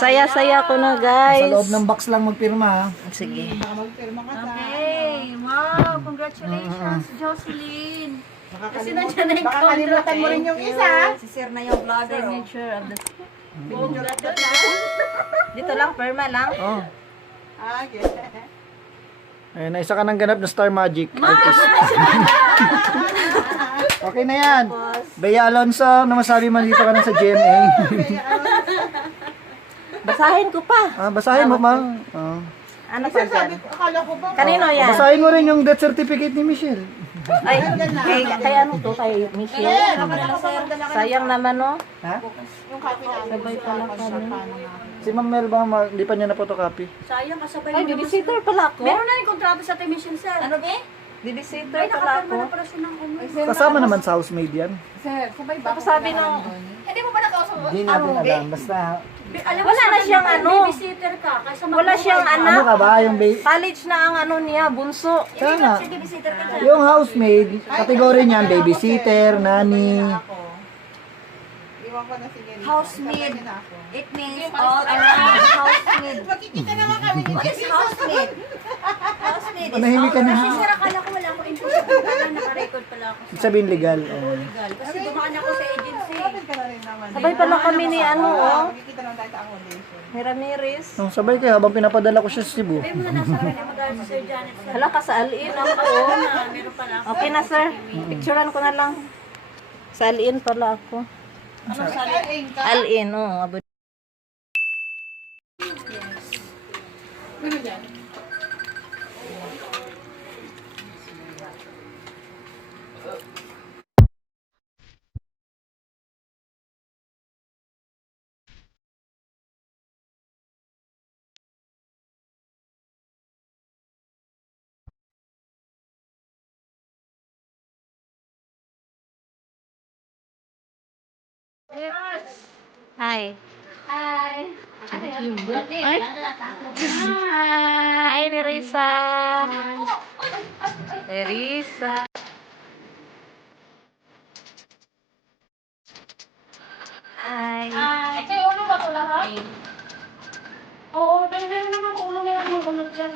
Saya-saya ko na, Sa guys. loob ng box lang magpirma ha. Sige. Okay. Wow, congratulations, Jocelyn. Kasi nandiyan na yung Baka kalimutan mo rin yung isa. Si Sir na yung vlogger. Signature of the... Dito lang, perma lang. Oh. Okay. Ayun, na isa ka ng ganap na Star Magic artist. Okay na yan. Bea Alonso, ano masabi man dito ka na sa GMA? Basahin ko pa. Basahin mo ma. Oh. Ano pa dyan? Akala ko ba? Kanino yan? Basahin mo rin yung death certificate ni Michelle. Ay, kay ano to? Kay Michelle? Sayang naman, no? Ha? Yung copy na. Sabay pala kami. Si Ma'am Mel ba, hindi pa niya na-photocopy? Sayang, kasabay Ay, mo naman. babysitter pala ako. Meron na rin kontrata sa Temission, Sir. Ano ba? Babysitter Ay, pala nakakarma ako. na pala siya ng ano. Kasama naman sa housemaid yan. Tapos sabi ng... Hindi mo ba nakausap mo? Hindi natin alam. Basta, Alam mo, Wala na siyang ano. babysitter ka. Kaysa Wala siyang ano anak. ka ba? Yung College na ang ano niya, bunso. Sana. babysitter ka dyan. Yung housemaid, kategory niyan, babysitter, nanny. Iwan ko na sige. Housemaid. Sabay na ako. It means all around housemaid. Makikita naman kami. What is housemaid? Housemaid is Manahimik ka na. Kasi sir, akala ko wala ko input. Naka-record pala ako Ibig sabihin legal. Oh. legal. Kasi dumaan ako sa agency. Kapit ka na rin naman. Sabay pala kami ni ano, oh. Makikita naman tayo sa accommodation. Ni Ramirez. Sabay kayo habang pinapadala ko siya sa Cebu. Sabi mo na nasa akin na mag-aaral si Sir Janet. Sir. Hala ka sa alin ako. Oo na, meron pala ako. Okay na, sir. Picturean ko na lang. Sa alin pala ako. Alin, oh. Hi. Hi. Ay. Hi, Nerissa. Nerissa. Hi. Ito yung ulo ba ito lahat? Oo, pero meron naman kung ulo meron yung ulo dyan.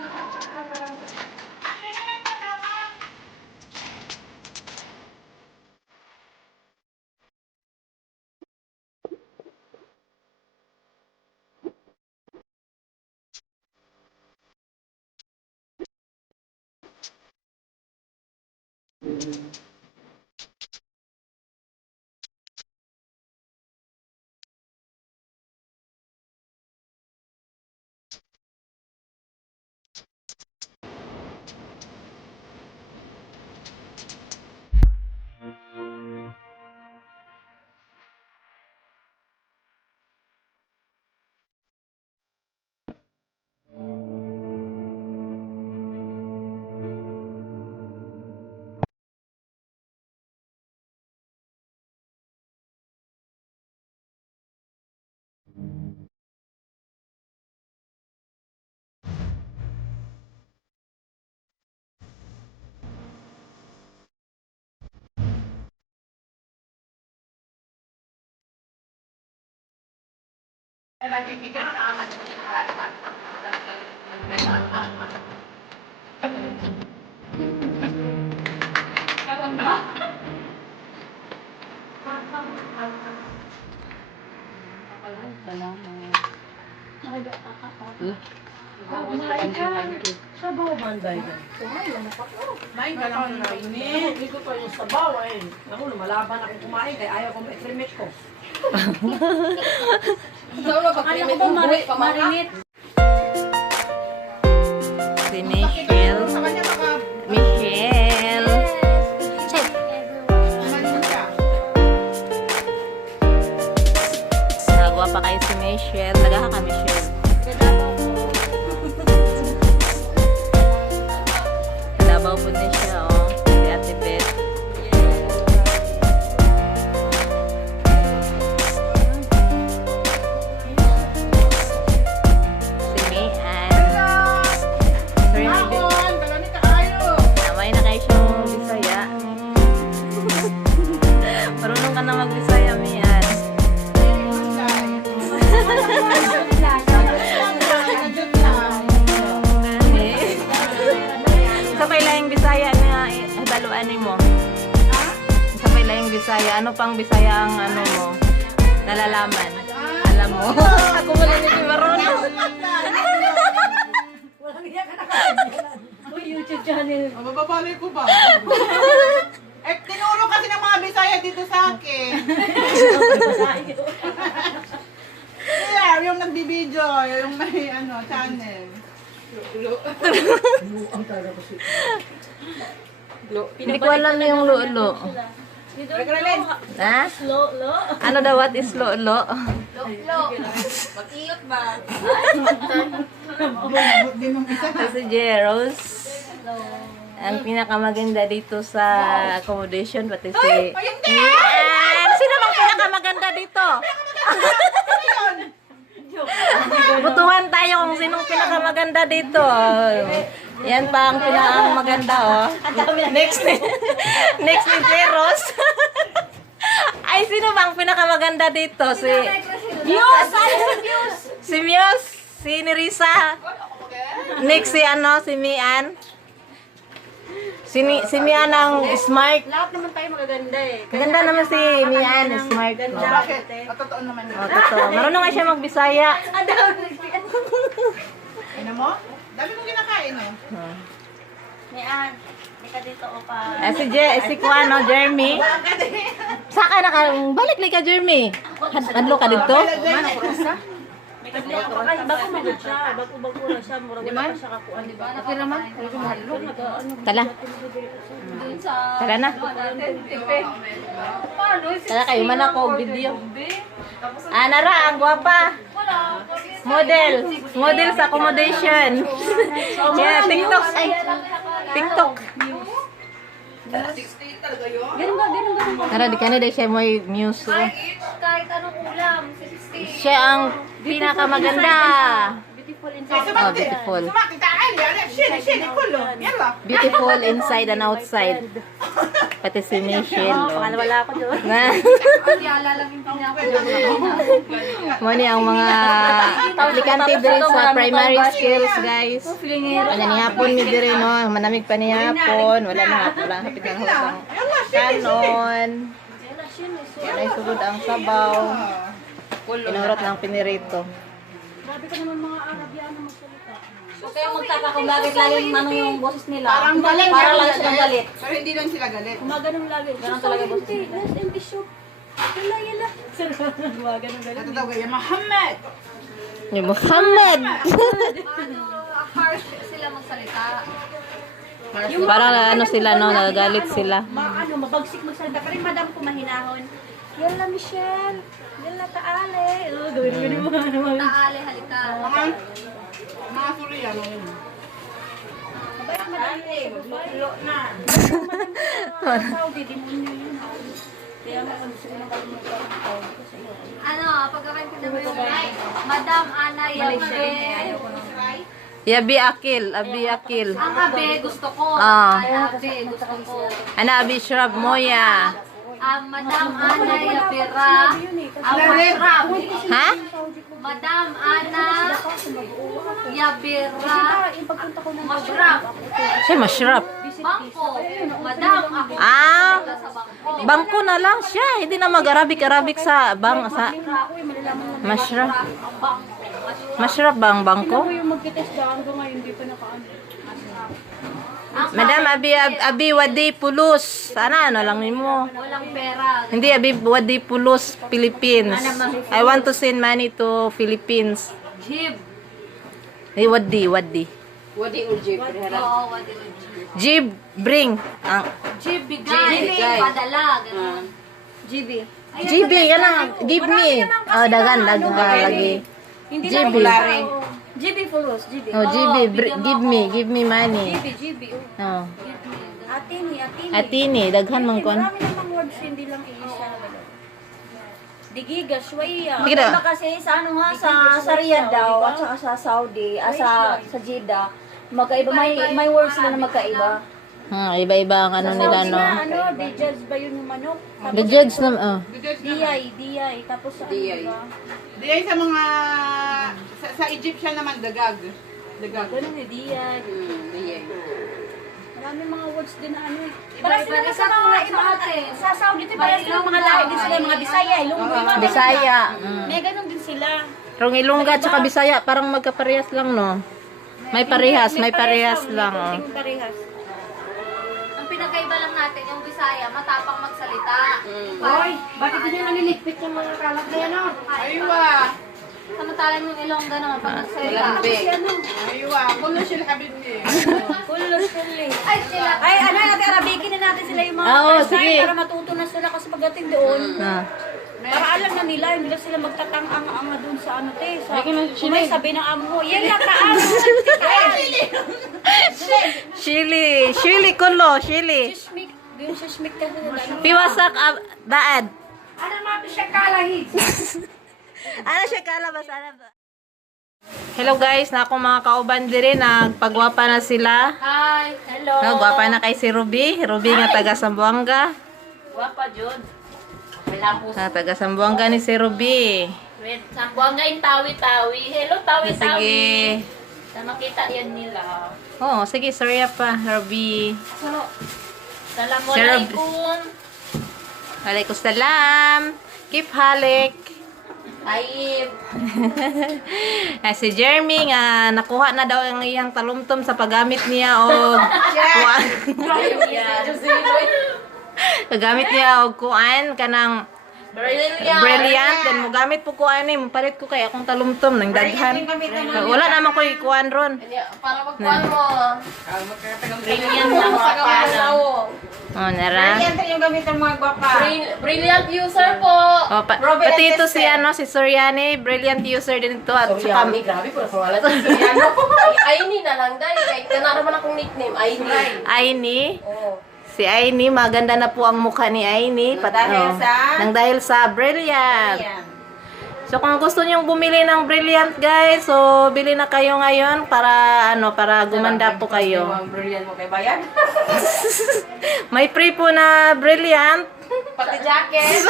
May galang na rin. Dito pa yung sabaw eh. Naku, lumalaban ako kumain kaya ayaw ko ma-experiment ko. Akala ko ba marinate? Si Michelle. Sa kanya baka Michelle. umanin siya. Nagawa pa kayo si Michelle. Nagaha ka, Michelle. Labaw po din siya, oh. Si Ate Beth. Bisaya. Ano pang Bisaya ang ano mo? Nalalaman. Alam mo. Ako mo lang hindi marunong. Uy, YouTube channel. Mababalay ko ba? Eh, tinuro kasi ng mga Bisaya dito sa akin. Yeah, yung nagbibideo, yung may channel. Hindi ko alam yung lulo. Ha? Lo. Ano daw, what is lulo? Mag-iyot ba? Abot din ng isa. Si Jeros. Ang pinakamaganda dito sa accommodation, pati si... Yan! Sino bang pinakamaganda dito? Butuhan tayo kung sinong pinakamaganda dito. Yan pa ang pinakamaganda, oh. Next ni Jeros. Ay, sino bang pinakamaganda dito? Si Muse! Si Muse! Si Nerissa! Next si Mian. Si Mian ang smart. Lahat naman tayo magaganda eh. Ganda naman si Mian, smart. No? Bakit? Totoo naman yun. Oh, totoo. Marunong nga siya magbisaya. Ano mo? Dami mong kinakain eh. Mian, ka dito o pa. Si Kuano, Jeremy. Saka na ka, balik ka, Jeremy. Hadlo ka dito? Bago magod siya. Bago na siya. Murag wala pa siya kakuan. Diba? Tala. Tala na. Tala kayo man ako video. Nara, ang gwapa. Model sa accommodation. Yeah, TikTok. Ay, TikTok. Tara, di ka na siya may music. Kahit anong ulam, 60. Siya ang pinakamaganda. Oh, beautiful. Sumakit tayo. Shini, kulo. Yalla. Beautiful inside and outside. Pati si Michelle. Oh. Wala ako doon. Muna ang mga aplikante diri sa primary skills, guys. Wala ni hapon mi diri no, manamig pa ni hapon, wala hapit na husang kanon. Yan ay sugod ang sabaw. Inurot ng pinirito. Grabe ka naman mga Arabiano magsalita. So kaya magtaka kung bakit lagi manong yung boses nila. Parang galit. Para lang silang galit. Pero hindi lang sila galit. Gumaganong lagi. Ganun talaga boses nila. Let's end the show. Yala. Gumaganong lagi. Ito daw kaya Muhammad. Yung Muhammad. Harsh sila magsalita. Parang ano sila no, nagagalit sila. Mabagsik magsalita. Pero yung madam ko mahinahon. Yala, Michelle. Yala, taale. Gawin mo mga Taale, halika. Mga Suriano yun. Mabait madam ko. Lulo na. Saudi, demonyo yun. Kaya gusto ko nang kalimutan ko. Ano, pagkakantin mo yung Madam Ana Yabe. Yabi Akil, Abi Akil. Ang abe gusto ko. Ah. Ay, abe gusto ko. Ana Abi Shrub Moya. Ang Madam Ana Yabera. Ang mashrab. Ha? Madam Ana Yabera. Mashrab. Siya mashrap. Bangko. Madam ako. Ah, Sa bangko. bangko na lang siya. Hindi na mag-Arabic sa mashrap. Ang bangko. Mashrap ba ang bangko? Yung magkitest ba hanggang ngayon, hindi pa nakaano. Madam, Abi Wadi Pulos. Sana ano lang mo. Walang pera. Hindi, Abi Wadi Pulos, Philippines. I want to send money to Philippines. Jib. Hey, Wadi. Oo, wadi Jib. Jib, bring. Jib, bigay. Padala. Ganun. GB, yan ang, give me. Oh, dagan lagi. GB. GB Fulos, GB. Oh, GB, give me money. GB. Oh. Atini. Atini, daghan man kon. Marami namang words, hindi lang iisa na gano'n. Digiga, shwaya. Sige na. Iba kasi sa ano nga sa Riyadh daw at saka sa Saudi, sa Jeddah, magkaiba may words sila na magkaiba. Iba-iba ang ano nila, no? Ano, the judge ba yun yung manok? The judge na, oh. DI. Tapos sa ano ba? Di ay sa mga... Sa Egyptian naman, dagag. Ganun eh, DI. Marami mga words din na ano eh. Para sila na sa mga sa Saudi, para sila mga lahi din sila, mga Bisaya, Ilonggo, mga Bisaya. May ganun din sila. Rong Ilongga at saka Bisaya, parang magkaparehas lang, no? May parehas lang. Oh. May parehas. Ang pinagkaiba lang natin, yung Bisaya, matapang magsalita. Hoy, bakit hindi nyo naliligpit yung mga kalat na yan, oh? Aywa. Samantalang yung Ilongga naman, pag nagsalita. Aywa. Kulo sila kabin niya. Kulos kuli. Ay, sila. Ay, ano natin, arabikin na natin sila yung mga Oo, first time sige. para matuto na sila kasi pagdating doon. Ah. Para alam na nila, hindi na sila magtatang-anga doon sa ano te. Sa, kung may sabi ng amo mo, yan lang kaano. Shili kulo, Shili. Shishmik. Yung shishmik kasi nila. Piwasak daad. Ano mga siya kalahit? Ano siya kalabas? Hello guys, na akong mga kauban diri, nagpagwapa na sila. Hi. Hello. Gwapa na kay si Ruby. Ruby nga taga Sambuanga. Guwapa, Jud. Malapos. Taga Sambuanga ni si Ruby. Wait, Sambuanga in Tawi-Tawi. Hello, Tawi-Tawi. Sige. Na makita yan nila. Oh, sige, sorry pa, Ruby. Assalamualaikum. Waalaikumsalam. Keep halik. Taib. Si Jeremy nga nakuha na daw ang iyang talumtom sa paggamit niya og kuan. Kagamit niya og kuan kanang brilliant, then mo gamit po kuan ni palit ko kay akong talumtom nang daghan. Wala naman ko kuan ron. Para magkuhan mo. Brilliant lang sa kamalaw. Oh, nara. Yung gamit ng mga gwapa. Brilliant user po. Oh, pati ito si ano si Soriani, brilliant user din ito at saka Grabe po, wala sa ano. Aini na lang dahil. Kahit kanaraman akong nickname. Aini. Aini. Si Aini, maganda na po ang mukha ni Aini. Nang dahil sa Brilliant. So kung gusto niyo bumili ng Brilliant guys, so bili na kayo ngayon para para gumanda po kayo. Ang brilliant mo kay Bayan. May free po na Brilliant. Pati jacket.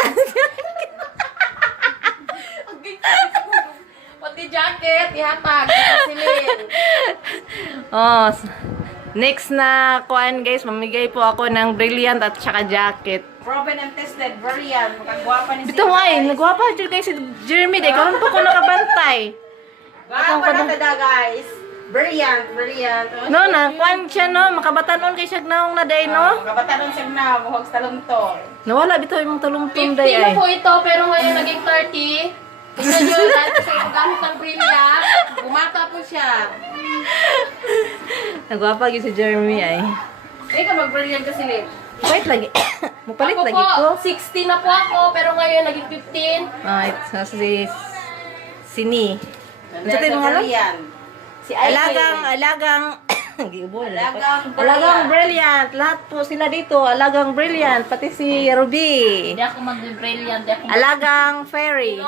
Pati jacket. Ihatag. Silin. Oh, next na kuan guys, mamigay po ako ng Brilliant at saka jacket. Proven and tested. Brilliant. Makagwapa ni Bito ay, nagwapa dyan guys si Jeremy. Dahil karon po ko nakabantay. Gwapa na tada guys. Brilliant. No, na, kuan siya no, makabatanon kay siya naong na day no. Kabatanon siya na. Muhag sa talungtol. Nawala bito yung talumtom 50 day na ay. po ito, pero ngayon naging 30. Tingnan nyo lahat sa gamit ng Brilliant. Bumata po siya. Nagwapa gyud si Jeremy ay. Ikaw mag-brilliant kasi Lip. Wait lagi. Mupalit Ako lagi po, ko. 60 na po ako, pero ngayon naging 15. Ah, ito si Sini. Ano sa tayo mga Brilliant. Si alagang Alagang Brilliant. Lahat po sila dito, Alagang Brilliant, pati si Ruby. Hindi ako mag-Brilliant. Hindi ako Alagang Fairy.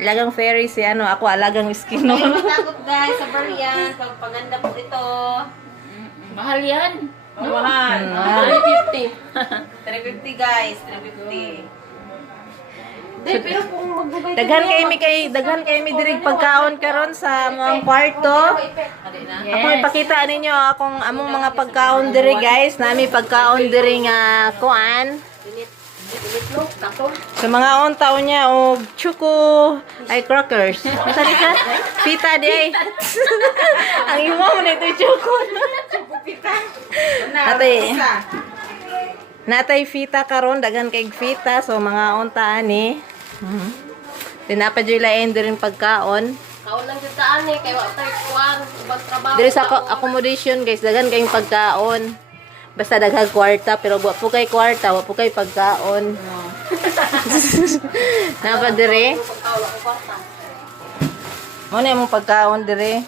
Alagang Fairy si ako Alagang Eskinol. Takot guys sa Brilliant. Pagpaganda po ito. Mahal yan. Mahal. 350. 350 guys. 350. Pero kung magbubay Daghan kay mi diri pagkaon karon sa mga kwarto. Ako ipakita ninyo akong among mga pagkaon diri guys, nami pagkaon diri nga kuan. Sa mga taon niya og choco ay crackers. Masa di ka? Pita di ay. Ang imo mo nito choco. Natay fita karon, daghan kay fita, so mga unta ani. Tinapadjulain din pagkaon. Kaon lang sa taan eh, kaya watay kuwan, ibang trabaho. Diri sa accommodation guys, daghan kayong pagkaon. Basta daghang kwarta, pero wa po kay kwarta, wa po kay pagkaon. Napa diri? Mo na imong pagkaon diri.